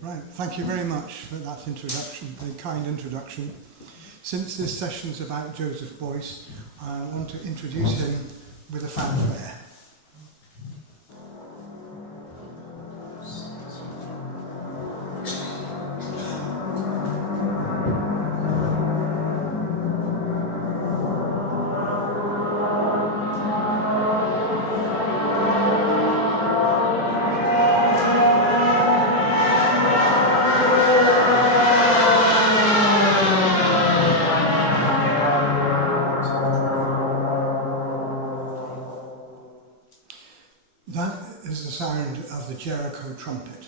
Right, thank you very much for that introduction, very kind introduction. Since this session is about Joseph Beuys, I want to introduce him with a fanfare. That is the sound of the Jericho trumpet.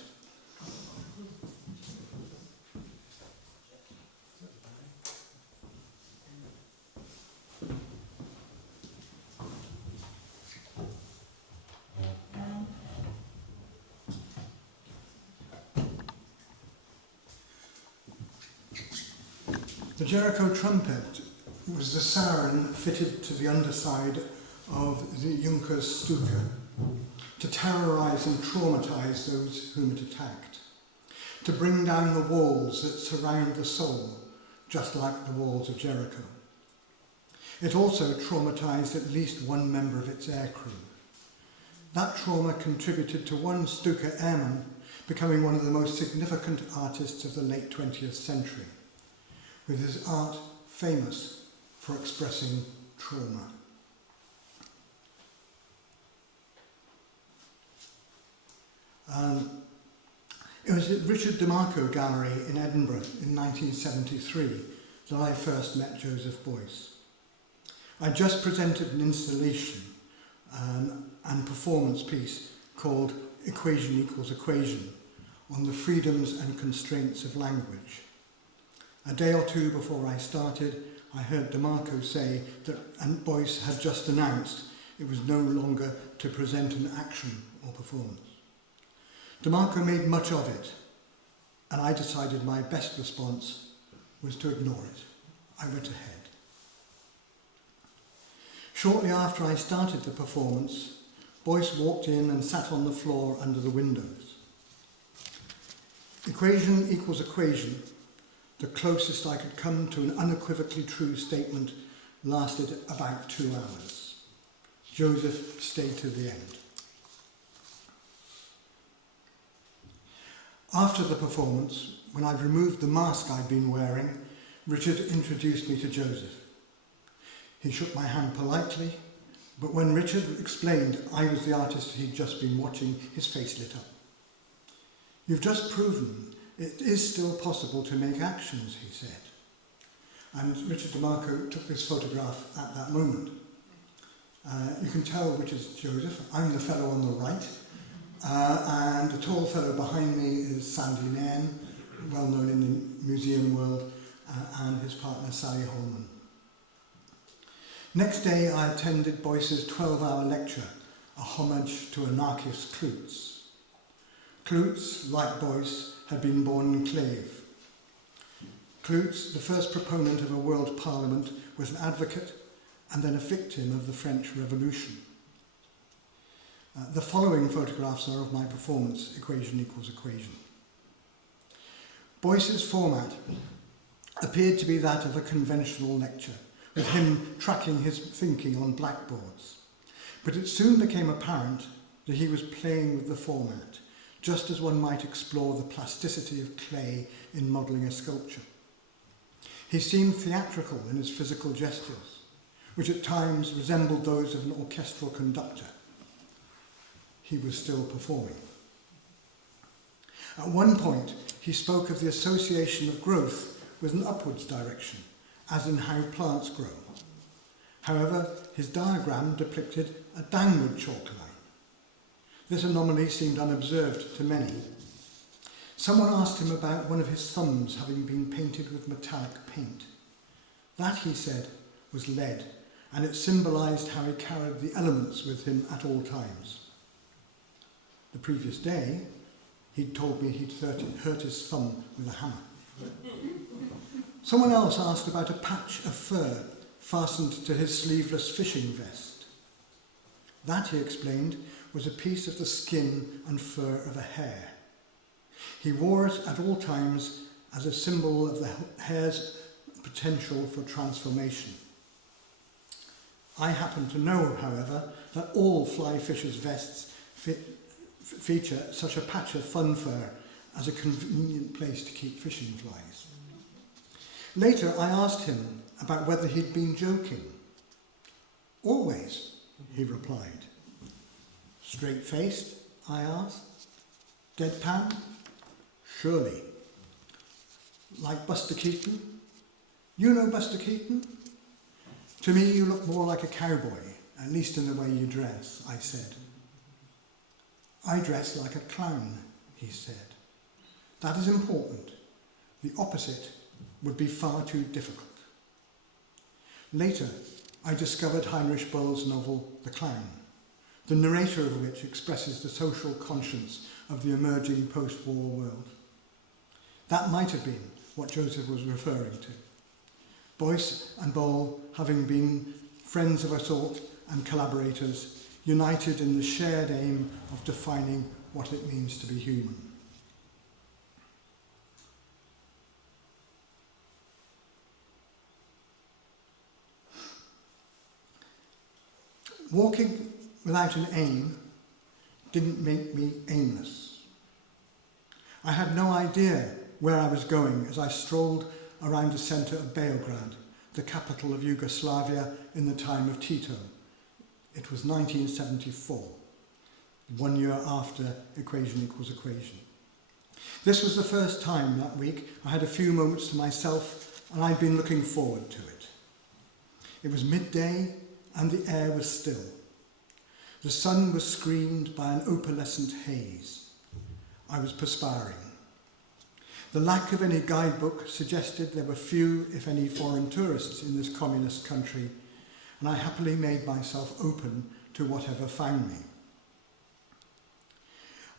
The Jericho trumpet was the siren fitted to the underside of the Junkers Stuka to terrorise and traumatise those whom it attacked, to bring down the walls that surround the soul, just like the walls of Jericho. It also traumatised at least one member of its aircrew. That trauma contributed to one Stuka airman becoming one of the most significant artists of the late 20th century, with his art famous for expressing trauma. It was at Richard DeMarco Gallery in Edinburgh in 1973 that I first met Joseph Beuys. I just presented an installation and performance piece called Equation Equals Equation on the freedoms and constraints of language. A day or two before I started, I heard DeMarco say that Beuys had just announced it was no longer to present an action or performance. DeMarco made much of it, and I decided my best response was to ignore it. I went ahead. Shortly after I started the performance, Beuys walked in and sat on the floor under the windows. Equation equals equation, the closest I could come to an unequivocally true statement, lasted about 2 hours. Joseph stayed to the end. After the performance, when I'd removed the mask I'd been wearing, Richard introduced me to Joseph. He shook my hand politely, but when Richard explained I was the artist he'd just been watching, his face lit up. "You've just proven it is still possible to make actions," he said. And Richard DeMarco took this photograph at that moment. You can tell which is Joseph. I'm the fellow on the right. And the tall fellow behind me is Sandy Nairn, well known in the museum world, and his partner Sally Holman. Next day I attended Beuys's 12-hour lecture, a homage to anarchist Klootz. Klootz, like Beuys, had been born in Kleve. Klootz, the first proponent of a world parliament, was an advocate and then a victim of the French Revolution. The following photographs are of my performance, Equation Equals Equation. Beuys's format appeared to be that of a conventional lecture, with him tracking his thinking on blackboards. But it soon became apparent that he was playing with the format, just as one might explore the plasticity of clay in modelling a sculpture. He seemed theatrical in his physical gestures, which at times resembled those of an orchestral conductor. He was still performing. At one point, he spoke of the association of growth with an upwards direction, as in how plants grow. However, his diagram depicted a downward chalk line. This anomaly seemed unobserved to many. Someone asked him about one of his thumbs having been painted with metallic paint. That, he said, was lead, and it symbolised how he carried the elements with him at all times. The previous day, he'd told me he'd hurt his thumb with a hammer. Someone else asked about a patch of fur fastened to his sleeveless fishing vest. That, he explained, was a piece of the skin and fur of a hare. He wore it at all times as a symbol of the hair's potential for transformation. I happen to know, however, that all fly fishers' vests feature such a patch of fun fur as a convenient place to keep fishing flies. Later, I asked him about whether he'd been joking. Always, he replied. Straight-faced, I asked. Deadpan? Surely. Like Buster Keaton? You know Buster Keaton? To me, you look more like a cowboy, at least in the way you dress, I said. I dress like a clown, he said. That is important. The opposite would be far too difficult. Later, I discovered Heinrich Böll's novel, The Clown, the narrator of which expresses the social conscience of the emerging post-war world. That might have been what Joseph was referring to. Beuys and Böll, having been friends of a sort and collaborators, united in the shared aim of defining what it means to be human. Walking without an aim didn't make me aimless. I had no idea where I was going as I strolled around the centre of Belgrade, the capital of Yugoslavia in the time of Tito. It was 1974, 1 year after Equation Equals Equation. This was the first time that week I had a few moments to myself, and I'd been looking forward to it. It was midday and the air was still. The sun was screened by an opalescent haze. I was perspiring. The lack of any guidebook suggested there were few, if any, foreign tourists in this communist country, and I happily made myself open to whatever found me.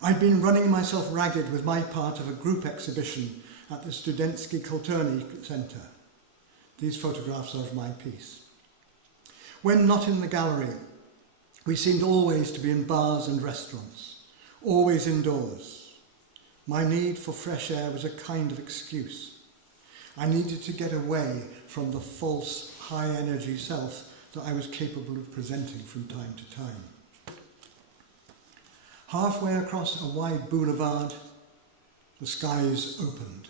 I'd been running myself ragged with my part of a group exhibition at the Studentsky Kulturny Centre. These photographs are of my piece. When not in the gallery, we seemed always to be in bars and restaurants, always indoors. My need for fresh air was a kind of excuse. I needed to get away from the false, high-energy self that I was capable of presenting from time to time. Halfway across a wide boulevard, the skies opened.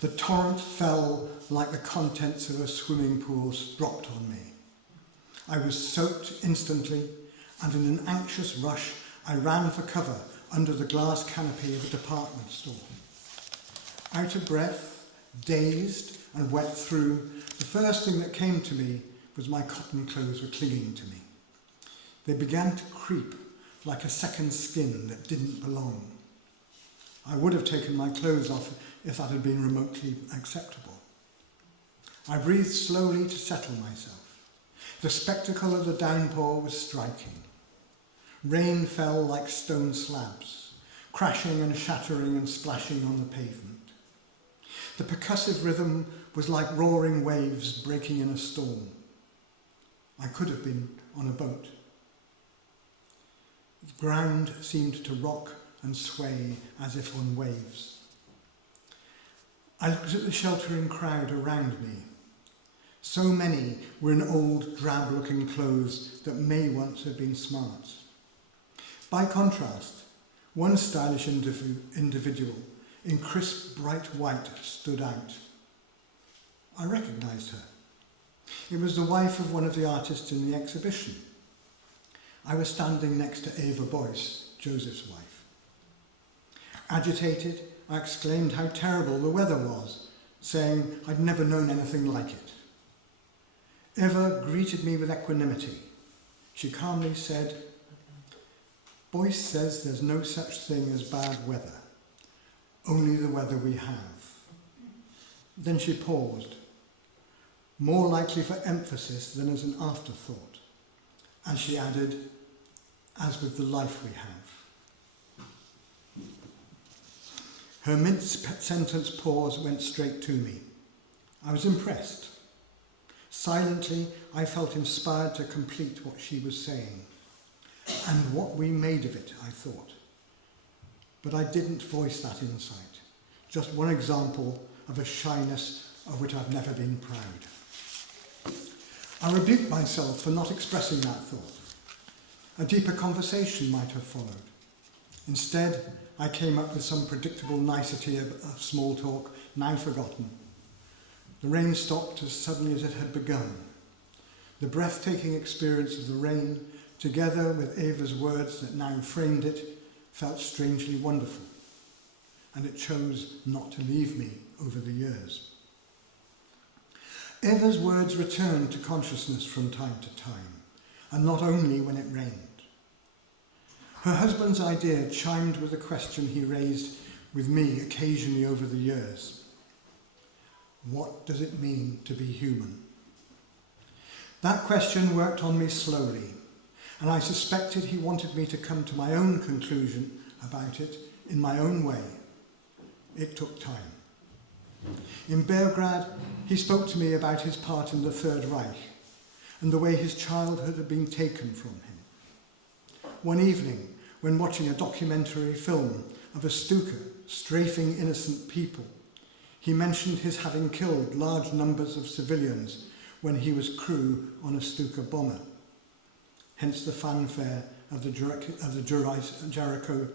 The torrent fell like the contents of a swimming pool dropped on me. I was soaked instantly, and in an anxious rush, I ran for cover under the glass canopy of a department store. Out of breath, dazed and wet through, the first thing that came to me was my cotton clothes were clinging to me. They began to creep like a second skin that didn't belong. I would have taken my clothes off if that had been remotely acceptable. I breathed slowly to settle myself. The spectacle of the downpour was striking. Rain fell like stone slabs, crashing and shattering and splashing on the pavement. The percussive rhythm was like roaring waves breaking in a storm. I could have been on a boat. The ground seemed to rock and sway as if on waves. I looked at the sheltering crowd around me. So many were in old, drab-looking clothes that may once have been smart. By contrast, one stylish individual in crisp, bright white stood out. I recognised her. It was the wife of one of the artists in the exhibition. I was standing next to Eva Beuys, Joseph's wife. Agitated, I exclaimed how terrible the weather was, saying I'd never known anything like it. Eva greeted me with equanimity. She calmly said, Beuys says there's no such thing as bad weather, only the weather we have. Then she paused, more likely for emphasis than as an afterthought, and she added, as with the life we have. Her mid-sentence pause went straight to me. I was impressed. Silently, I felt inspired to complete what she was saying. And what we made of it, I thought. but I didn't voice that insight. Just one example of a shyness of which I've never been proud. I rebuked myself for not expressing that thought. A deeper conversation might have followed. Instead, I came up with some predictable nicety of small talk, now forgotten. The rain stopped as suddenly as it had begun. The breathtaking experience of the rain, together with Eva's words that now framed it, felt strangely wonderful, and it chose not to leave me over the years. Eva's words returned to consciousness from time to time, and not only when it rained. Her husband's idea chimed with a question he raised with me occasionally over the years. What does it mean to be human? That question worked on me slowly, and I suspected he wanted me to come to my own conclusion about it in my own way. It took time. In Belgrade, he spoke to me about his part in the Third Reich and the way his childhood had been taken from him. One evening, when watching a documentary film of a Stuka strafing innocent people, he mentioned his having killed large numbers of civilians when he was crew on a Stuka bomber, hence the fanfare of the Jericho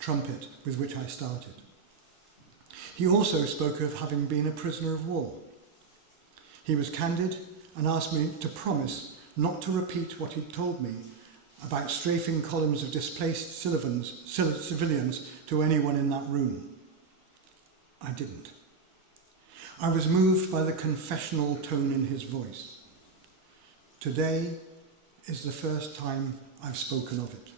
trumpet with which I started. He also spoke of having been a prisoner of war. He was candid and asked me to promise not to repeat what he'd told me about strafing columns of displaced civilians to anyone in that room. I didn't. I was moved by the confessional tone in his voice. Today is the first time I've spoken of it.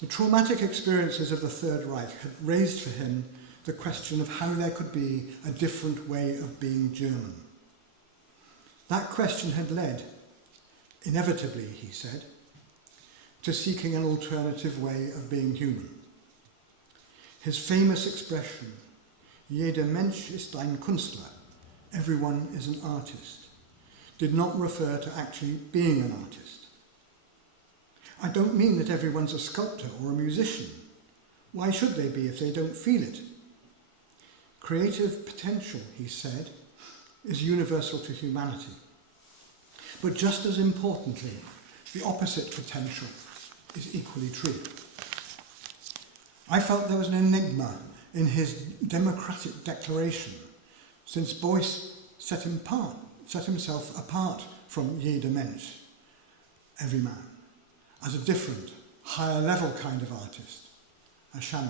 The traumatic experiences of the Third Reich had raised for him the question of how there could be a different way of being German. That question had led, inevitably, he said, to seeking an alternative way of being human. His famous expression, jeder Mensch ist ein Künstler, everyone is an artist, did not refer to actually being an artist. I don't mean that everyone's a sculptor or a musician. Why should they be if they don't feel it? Creative potential, he said, is universal to humanity. But just as importantly, the opposite potential is equally true. I felt there was an enigma in his democratic declaration, since Beuys set himself apart from jeder Mensch, every man, as a different, higher level kind of artist, a shaman.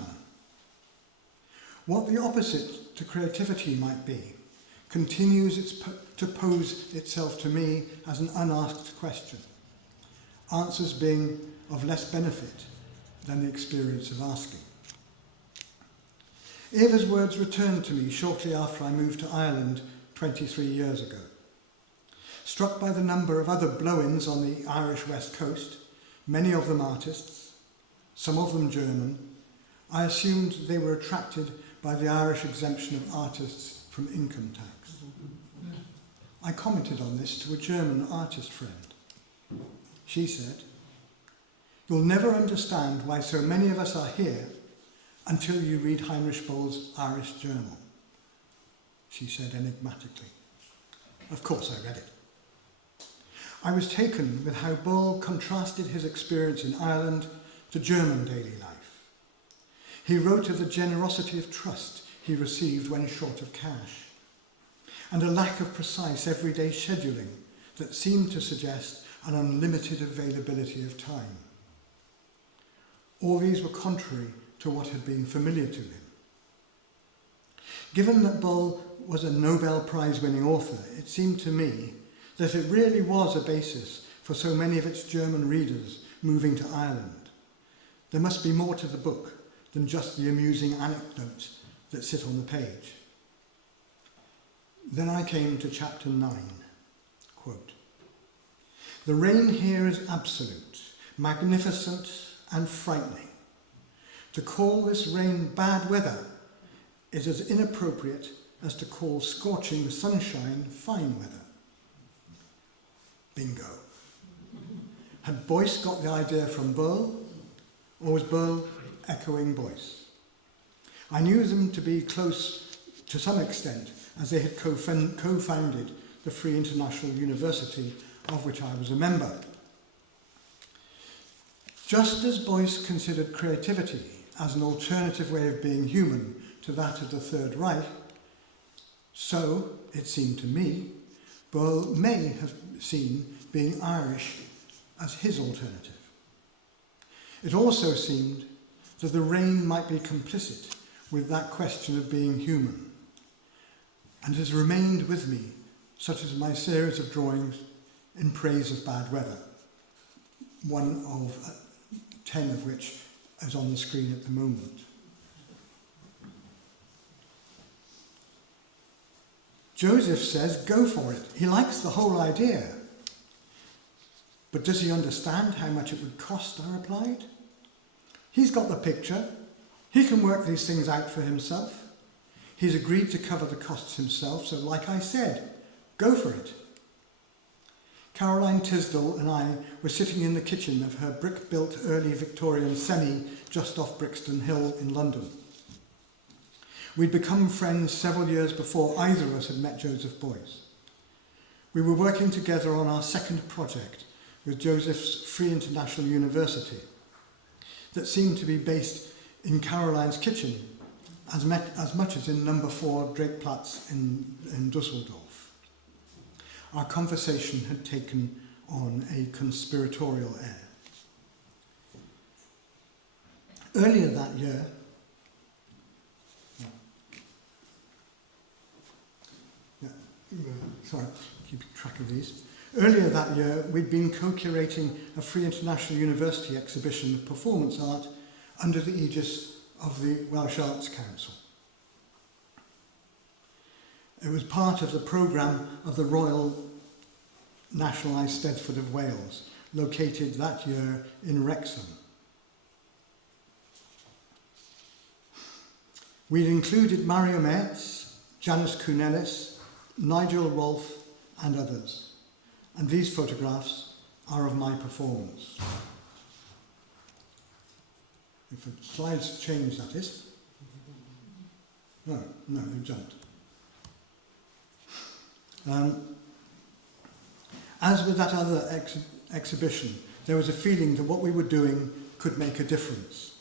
What the opposite to creativity might be continues to pose itself to me as an unasked question, answers being of less benefit than the experience of asking. Eva's words returned to me shortly after I moved to Ireland 23 years ago. Struck by the number of other blow-ins on the Irish West Coast, many of them artists, some of them German, I assumed they were attracted by the Irish exemption of artists from income tax. I commented on this to a German artist friend. She said, "You'll never understand why so many of us are here until you read Heinrich Böll's Irish Journal," she said enigmatically. Of course I read it. I was taken with how Böll contrasted his experience in Ireland to German daily life. He wrote of the generosity of trust he received when short of cash, and a lack of precise everyday scheduling that seemed to suggest an unlimited availability of time. All these were contrary to what had been familiar to him. Given that Böll was a Nobel Prize-winning author, it seemed to me that it really was a basis for so many of its German readers moving to Ireland. There must be more to the book than just the amusing anecdotes that sit on the page. Then I came to chapter 9, quote, "The rain here is absolute, magnificent and frightening. To call this rain bad weather is as inappropriate as to call scorching sunshine fine weather." Bingo. Had Beuys got the idea from Böll, or was Böll echoing Beuys? I knew them to be close to some extent, as they had co-founded the Free International University, of which I was a member. Just as Beuys considered creativity as an alternative way of being human to that of the Third Reich, so, it seemed to me, Böll may have seen being Irish as his alternative. It also seemed that the rain might be complicit with that question of being human, and has remained with me, such as my series of drawings in praise of bad weather, one of 10 of which is on the screen at the moment. Joseph says, go for it. He likes the whole idea. But does he understand how much it would cost, I replied. He's got the picture. He can work these things out for himself. He's agreed to cover the costs himself, so like I said, go for it. Caroline Tisdall and I were sitting in the kitchen of her brick-built early Victorian semi just off Brixton Hill in London. We'd become friends several years before either of us had met Joseph Beuys. We were working together on our second project with Joseph's Free International University that seemed to be based in Caroline's kitchen as much as in number 4 Drakeplatz in Dusseldorf. Our conversation had taken on a conspiratorial air. Earlier that year, keeping track of these. Earlier that year, we'd been co-curating a Free International University exhibition of performance art under the aegis of the Welsh Arts Council. It was part of the programme of the Royal Nationalised Eisteddfod of Wales, located that year in Wrexham. We'd included Mario Merz, Janice Kunelis, Nigel Rolfe and others, and these photographs are of my performance. If the slides change, that is. No, they jumped. As with that other exhibition, there was a feeling that what we were doing could make a difference.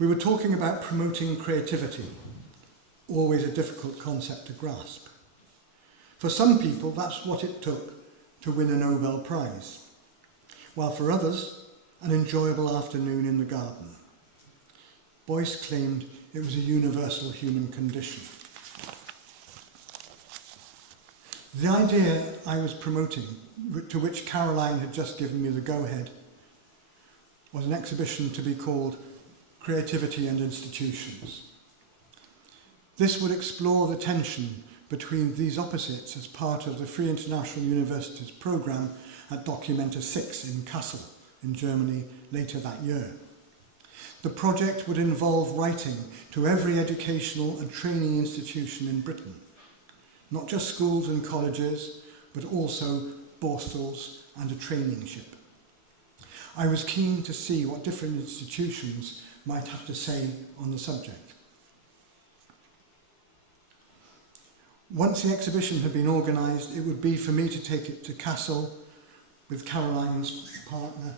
We were talking about promoting creativity, always a difficult concept to grasp. For some people, that's what it took to win a Nobel Prize, while for others, an enjoyable afternoon in the garden. Beuys claimed it was a universal human condition. The idea I was promoting, to which Caroline had just given me the go-ahead, was an exhibition to be called Creativity and Institutions. This would explore the tension between these opposites as part of the Free International University's programme at Documenta 6 in Kassel, in Germany, later that year. The project would involve writing to every educational and training institution in Britain, not just schools and colleges, but also borsals and a training ship. I was keen to see what different institutions might have to say on the subject. Once the exhibition had been organised, it would be for me to take it to Kassel with Caroline's partner,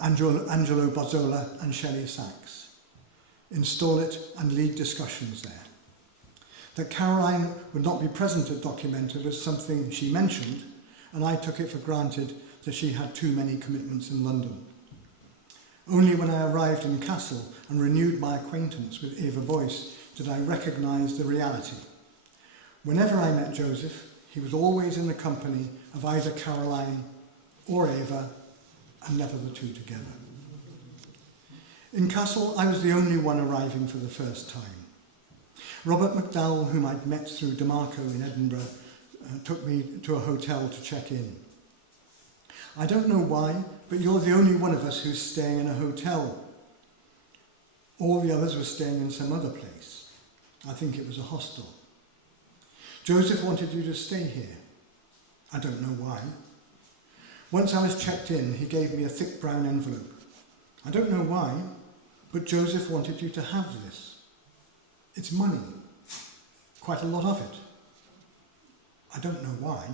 Angelo Bozzola and Shelley Sachs, install it and lead discussions there. That Caroline would not be present at Documenta was something she mentioned, and I took it for granted that she had too many commitments in London. Only when I arrived in Kassel and renewed my acquaintance with Eva Beuys did I recognise the reality. Whenever I met Joseph, he was always in the company of either Caroline or Eva, and never the two together. In Kassel, I was the only one arriving for the first time. Robert McDowell, whom I'd met through DeMarco in Edinburgh, took me to a hotel to check in. I don't know why, but you're the only one of us who's staying in a hotel. All the others were staying in some other place. I think it was a hostel. Joseph wanted you to stay here. I don't know why. Once I was checked in, he gave me a thick brown envelope. I don't know why, but Joseph wanted you to have this. It's money, quite a lot of it. I don't know why.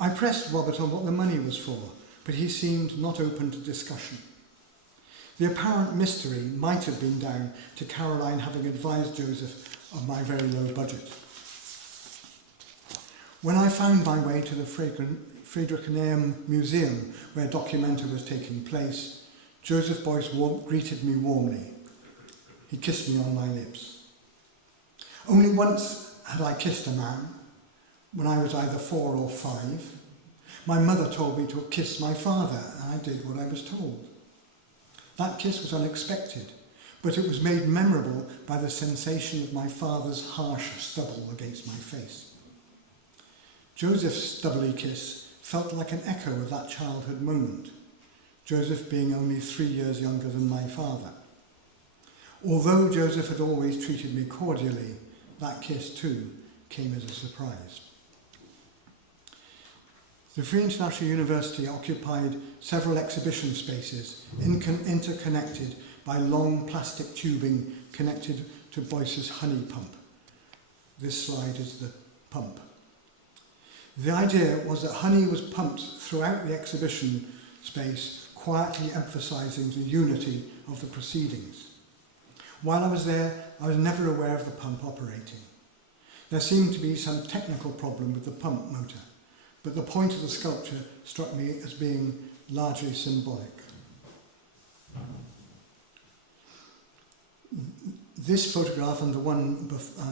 I pressed Robert on what the money was for, but he seemed not open to discussion. The apparent mystery might have been down to Caroline having advised Joseph of my very low budget. When I found my way to the Friedrichsmuseum Museum, where Documenta was taking place, Joseph Beuys greeted me warmly. He kissed me on my lips. Only once had I kissed a man, when I was either 4 or 5. My mother told me to kiss my father, and I did what I was told. That kiss was unexpected, but it was made memorable by the sensation of my father's harsh stubble against my face. Joseph's stubbly kiss felt like an echo of that childhood moment, Joseph being only 3 years younger than my father. Although Joseph had always treated me cordially, that kiss too came as a surprise. The Free International University occupied several exhibition spaces interconnected by long plastic tubing connected to Beuys's honey pump. This slide is the pump. The idea was that honey was pumped throughout the exhibition space, quietly emphasising the unity of the proceedings. While I was there, I was never aware of the pump operating. There seemed to be some technical problem with the pump motor, but the point of the sculpture struck me as being largely symbolic. This photograph and the one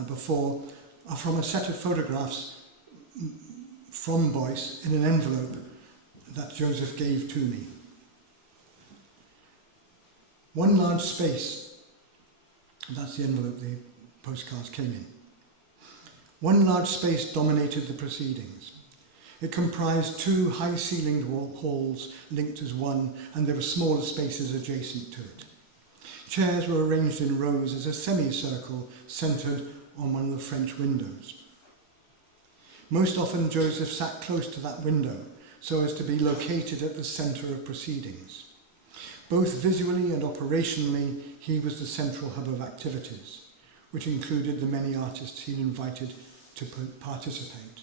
before are from a set of photographs from Beuys in an envelope that Joseph gave to me. One large space, that's the envelope the postcards came in. One large space dominated the proceedings. It comprised 2 high-ceilinged halls linked as one, and there were smaller spaces adjacent to it. Chairs were arranged in rows as a semicircle centred on one of the French windows. Most often Joseph sat close to that window so as to be located at the centre of proceedings. Both visually and operationally, he was the central hub of activities, which included the many artists he'd invited to participate.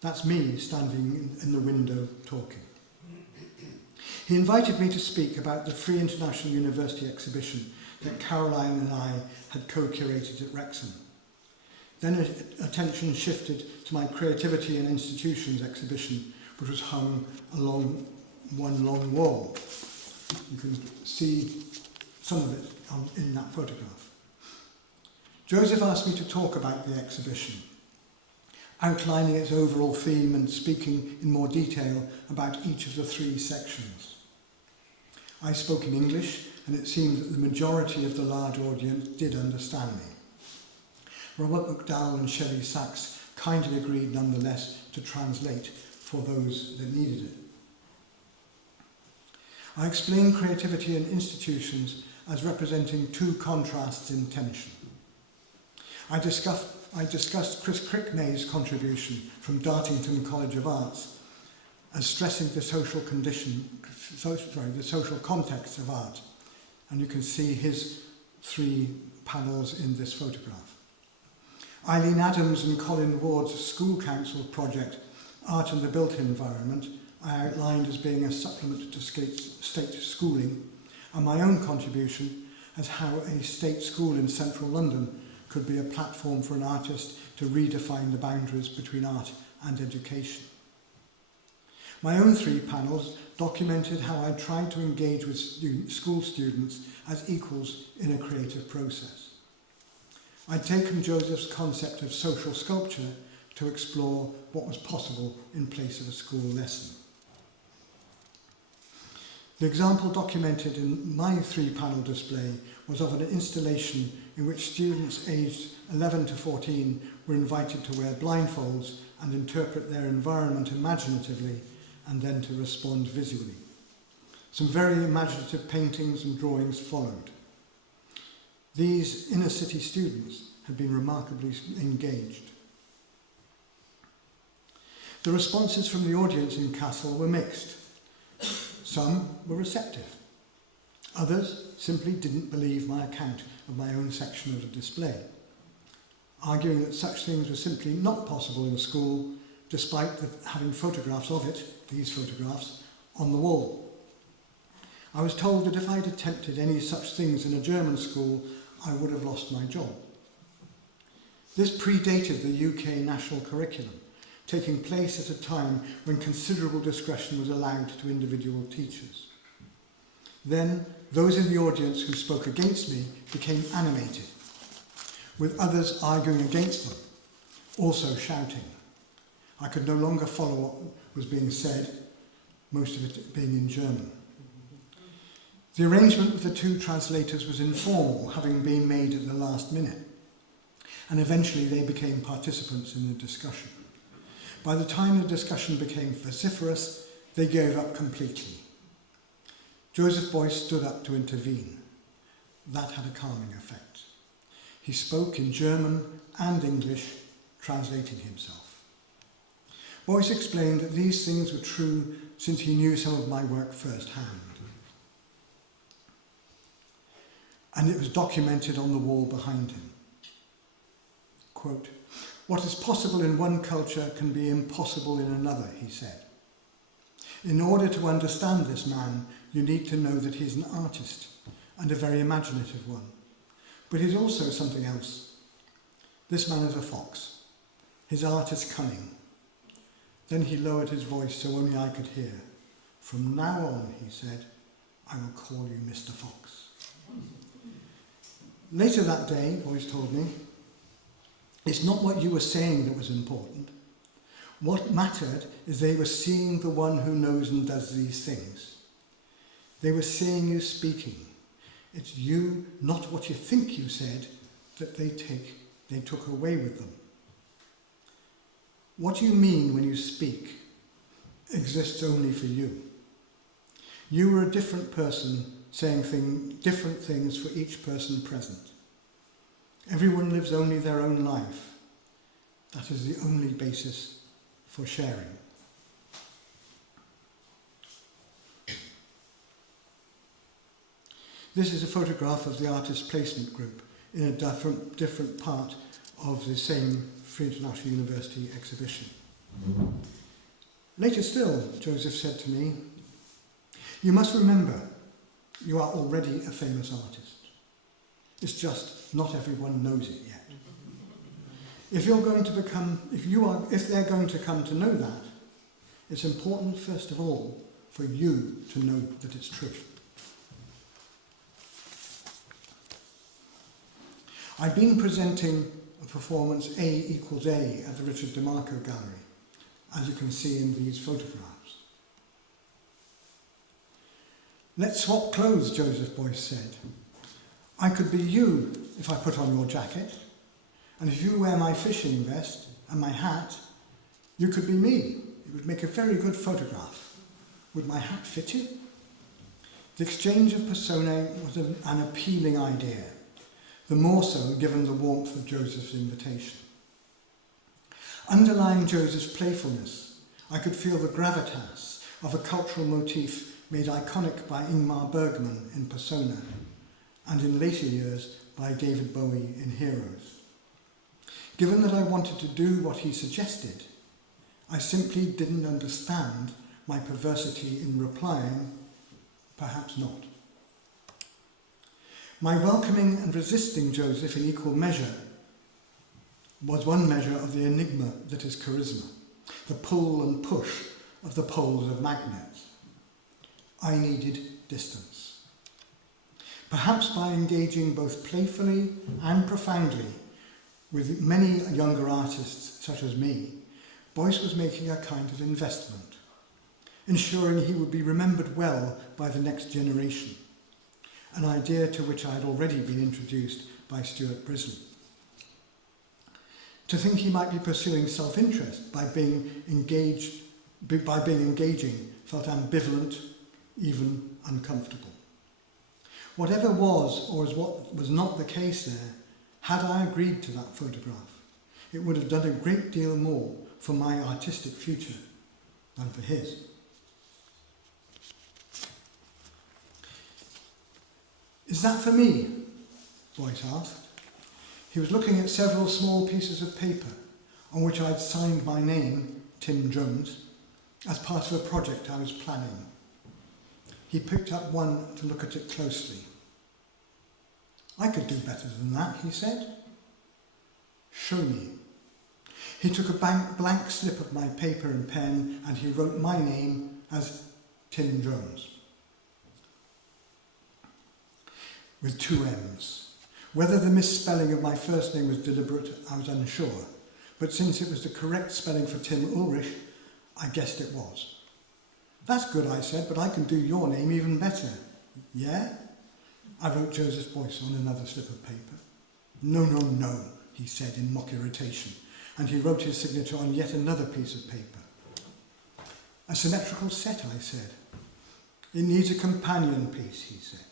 That's me standing in the window talking. He invited me to speak about the Free International University exhibition that Caroline and I had co-curated at Wrexham. Then attention shifted to my Creativity and Institutions exhibition, which was hung along one long wall. You can see some of it in that photograph. Joseph asked me to talk about the exhibition, outlining its overall theme and speaking in more detail about each of the 3 sections. I spoke in English, and it seemed that the majority of the large audience did understand me. Robert McDowell and Shelley Sachs kindly agreed nonetheless to translate for those that needed it. I explained creativity and institutions as representing 2 contrasts in tension. I discussed Chris Crickmay's contribution from Dartington College of Arts as stressing the social context of art, and you can see his 3 panels in this photograph. Eileen Adams and Colin Ward's School Council project, Art in the Built Environment, I outlined as being a supplement to state schooling, and my own contribution as how a state school in central London could be a platform for an artist to redefine the boundaries between art and education. My own 3 panels documented how I tried to engage with school students as equals in a creative process. I'd taken Joseph's concept of social sculpture to explore what was possible in place of a school lesson. The example documented in my 3-panel display was of an installation in which students aged 11 to 14 were invited to wear blindfolds and interpret their environment imaginatively and then to respond visually. Some very imaginative paintings and drawings followed. These inner city students had been remarkably engaged. The responses from the audience in Kassel were mixed. Some were receptive. Others simply didn't believe my account of my own section of the display, arguing that such things were simply not possible in a school, despite having photographs of it, these photographs, on the wall. I was told that if I'd attempted any such things in a German school, I would have lost my job. This predated the UK national curriculum, taking place at a time when considerable discretion was allowed to individual teachers. Then, those in the audience who spoke against me became animated, with others arguing against them, also shouting. I could no longer follow what was being said, most of it being in German. The arrangement with the two translators was informal, having been made at the last minute, and eventually they became participants in the discussion. By the time the discussion became vociferous, they gave up completely. Joseph Beuys stood up to intervene. That had a calming effect. He spoke in German and English, translating himself. Beuys explained that these things were true since he knew some of my work firsthand. And it was documented on the wall behind him. Quote, "What is possible in one culture can be impossible in another," he said. In order to understand this man, you need to know that he's an artist, and a very imaginative one. But he's also something else. This man is a fox. His art is cunning. Then he lowered his voice so only I could hear. "From now on," he said, "I will call you Mr. Fox." Later that day, Beuys told me, it's not what you were saying that was important. What mattered is they were seeing the one who knows and does these things. They were seeing you speaking. It's you, not what you think you said, that they took away with them. What you mean when you speak exists only for you. You were a different person saying different things for each person present. Everyone lives only their own life. That is the only basis for sharing. This is a photograph of the Artist Placement Group in a different part of the same Free International University exhibition. Later still, Joseph said to me, "You must remember, you are already a famous artist. It's just not everyone knows it yet. If they're going to come to know that, it's important first of all for you to know that it's true." I've been presenting a performance A equals A at the Richard DeMarco Gallery, as you can see in these photographs. "Let's swap clothes," Joseph Beuys said. "I could be you if I put on your jacket, and if you wear my fishing vest and my hat, you could be me. It would make a very good photograph. Would my hat fit you?" The exchange of personae was an appealing idea, the more so given the warmth of Joseph's invitation. Underlying Joseph's playfulness, I could feel the gravitas of a cultural motif made iconic by Ingmar Bergman in Persona, and in later years by David Bowie in Heroes. Given that I wanted to do what he suggested, I simply didn't understand my perversity in replying, "Perhaps not." My welcoming and resisting Joseph in equal measure was one measure of the enigma that is charisma, the pull and push of the poles of magnets. I needed distance. Perhaps by engaging both playfully and profoundly with many younger artists such as me, Beuys was making a kind of investment, ensuring he would be remembered well by the next generation, an idea to which I had already been introduced by Stuart Brisley. To think he might be pursuing self-interest by being engaging felt ambivalent, even uncomfortable. Whatever was or what was not the case there, had I agreed to that photograph, it would have done a great deal more for my artistic future than for his. "Is that for me?" Beuys asked. He was looking at several small pieces of paper on which I'd signed my name, Tim Jones, as part of a project I was planning. He picked up one to look at it closely. "I could do better than that," he said. "Show me." He took a blank slip of my paper and pen and he wrote my name as Tim Jones, with 2 M's. Whether the misspelling of my first name was deliberate, I was unsure, but since it was the correct spelling for Tim Ulrich, I guessed it was. "That's good," I said, "but I can do your name even better." "Yeah?" I wrote Joseph Beuys on another slip of paper. "No, no, no," he said in mock irritation, and he wrote his signature on yet another piece of paper. "A symmetrical set," I said. "It needs a companion piece," he said.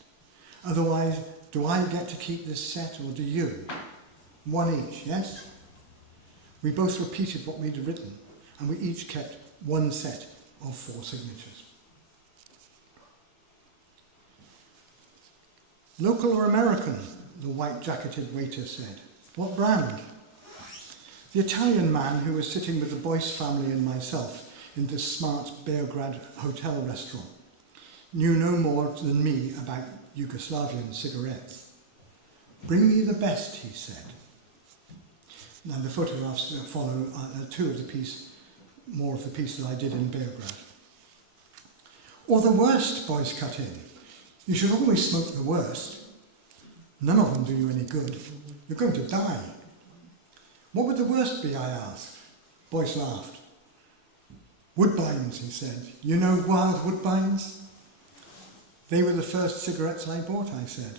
"Otherwise, do I get to keep this set or do you? 1 each, yes?" We both repeated what we'd written, and we each kept 1 set of 4 signatures. "Local or American?" the white-jacketed waiter said. "What brand?" The Italian man who was sitting with the Beuys family and myself in this smart Belgrade hotel restaurant knew no more than me about Yugoslavian cigarettes. "Bring me the best," he said. Now the photographs follow more of the piece that I did in Belgrade. "Or the worst," Beuys cut in. "You should always smoke the worst. None of them do you any good. You're going to die." "What would the worst be?" I asked. Beuys laughed. "Woodbines," he said. "You know wild woodbines?" "They were the first cigarettes I bought," I said,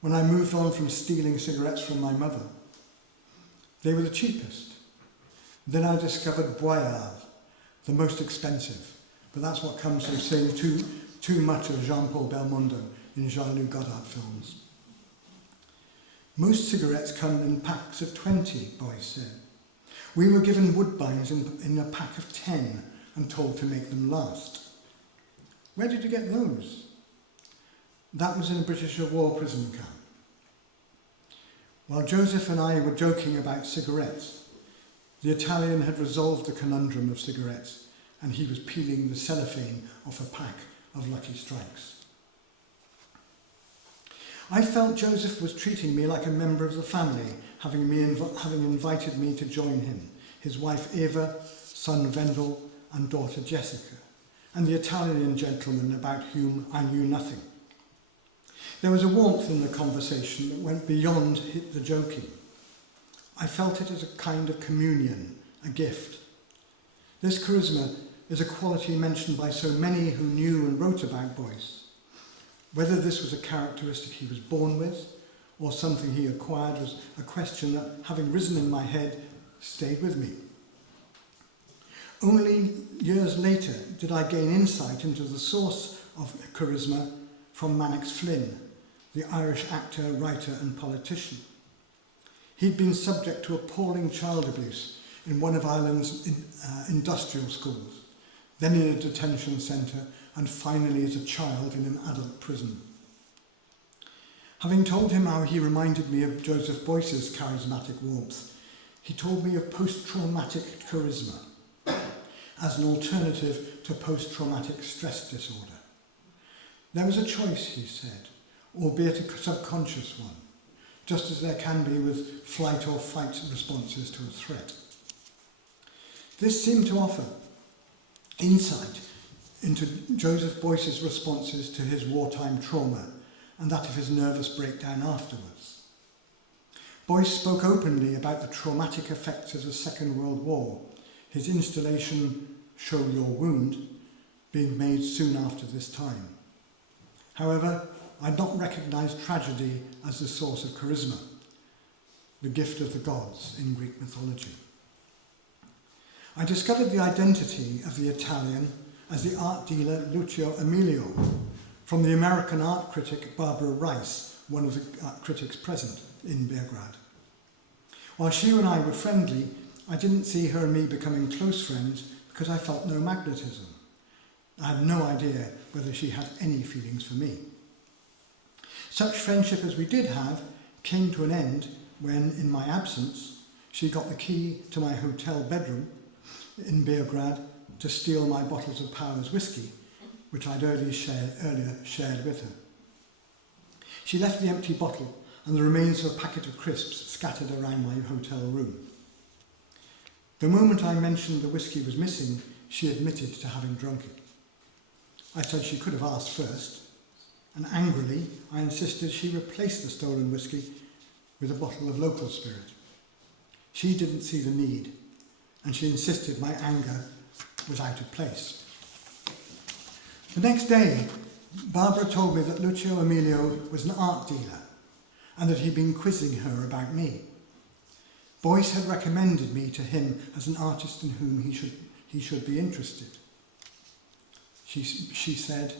"when I moved on from stealing cigarettes from my mother. They were the cheapest. Then I discovered Beuys, the most expensive, but that's what comes from saying too much of Jean-Paul Belmondo in Jean-Luc Godard films." "Most cigarettes come in packs of 20, Beuys said. "We were given woodbines in a pack of 10 and told to make them last." "Where did you get those?" "That was in a British war prison camp." While Joseph and I were joking about cigarettes, the Italian had resolved the conundrum of cigarettes, and he was peeling the cellophane off a pack of Lucky Strikes. I felt Joseph was treating me like a member of the family, having invited me to join him, his wife Eva, son Wendell, and daughter Jessica, and the Italian gentleman about whom I knew nothing. There was a warmth in the conversation that went beyond the joking. I felt it as a kind of communion, a gift. This charisma is a quality mentioned by so many who knew and wrote about Beuys. Whether this was a characteristic he was born with or something he acquired was a question that, having risen in my head, stayed with me. Only years later did I gain insight into the source of charisma from Mannix Flynn, the Irish actor, writer and politician. He'd been subject to appalling child abuse in one of Ireland's industrial schools, then in a detention centre, and finally as a child in an adult prison. Having told him how he reminded me of Joseph Beuys's charismatic warmth, he told me of post-traumatic charisma as an alternative to post-traumatic stress disorder. There was a choice, he said, albeit a subconscious one, just as there can be with flight or fight responses to a threat. This seemed to offer insight into Joseph Beuys's responses to his wartime trauma and that of his nervous breakdown afterwards. Beuys spoke openly about the traumatic effects of the Second World War, his installation, Show Your Wound, being made soon after this time. However, I'd not recognised tragedy as the source of charisma, the gift of the gods in Greek mythology. I discovered the identity of the Italian as the art dealer Lucio Emilio, from the American art critic Barbara Rice, one of the critics present in Belgrade. While she and I were friendly, I didn't see her and me becoming close friends because I felt no magnetism. I had no idea whether she had any feelings for me. Such friendship as we did have came to an end when, in my absence, she got the key to my hotel bedroom in Belgrade to steal my bottles of Powers whiskey, which I'd earlier shared with her. She left the empty bottle and the remains of a packet of crisps scattered around my hotel room. The moment I mentioned the whiskey was missing, she admitted to having drunk it. I said she could have asked first, and angrily I insisted she replace the stolen whiskey with a bottle of local spirit. She didn't see the need, and she insisted my anger was out of place. The next day, Barbara told me that Lucio Emilio was an art dealer and that he'd been quizzing her about me. Beuys had recommended me to him as an artist in whom he should be interested. She said,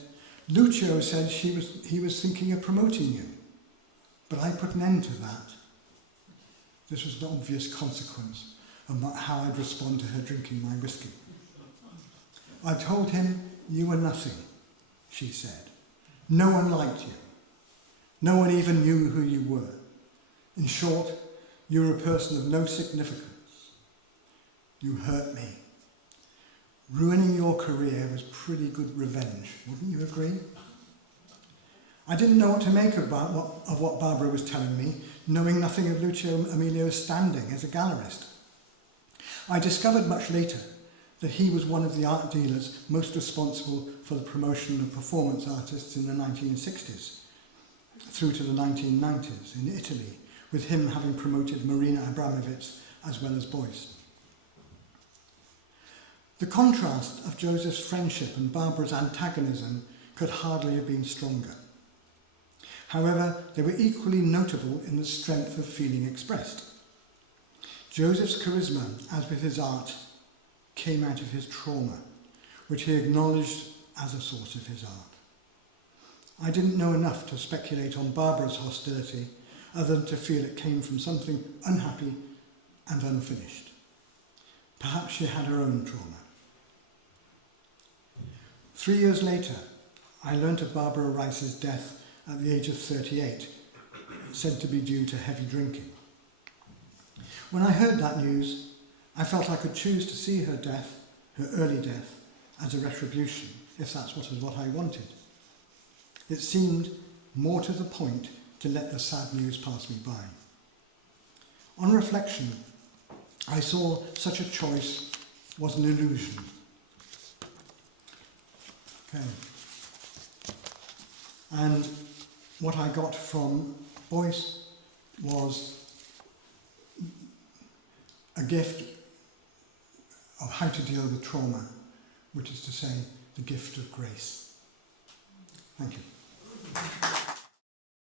Lucio said he was thinking of promoting you, but I put an end to that. This was an obvious consequence of how I'd respond to her drinking my whiskey. I told him, you were nothing, she said. No one liked you. No one even knew who you were. In short, you were a person of no significance. You hurt me. Ruining your career was pretty good revenge, wouldn't you agree? I didn't know what to make of what Barbara was telling me, knowing nothing of Lucio Emilio's standing as a gallerist. I discovered much later that he was one of the art dealers most responsible for the promotion of performance artists in the 1960s, through to the 1990s in Italy, with him having promoted Marina Abramovic as well as Beuys. The contrast of Joseph's friendship and Barbara's antagonism could hardly have been stronger. However, they were equally notable in the strength of feeling expressed. Joseph's charisma, as with his art, came out of his trauma, which he acknowledged as a source of his art. I didn't know enough to speculate on Barbara's hostility, other than to feel it came from something unhappy and unfinished. Perhaps she had her own trauma. 3 years later, I learnt of Barbara Rice's death at the age of 38, said to be due to heavy drinking. When I heard that news, I felt I could choose to see her death, her early death, as a retribution, if that's what I wanted. It seemed more to the point to let the sad news pass me by. On reflection, I saw such a choice was an illusion. Okay. And what I got from Beuys was a gift of how to deal with trauma, which is to say, the gift of grace. Thank you.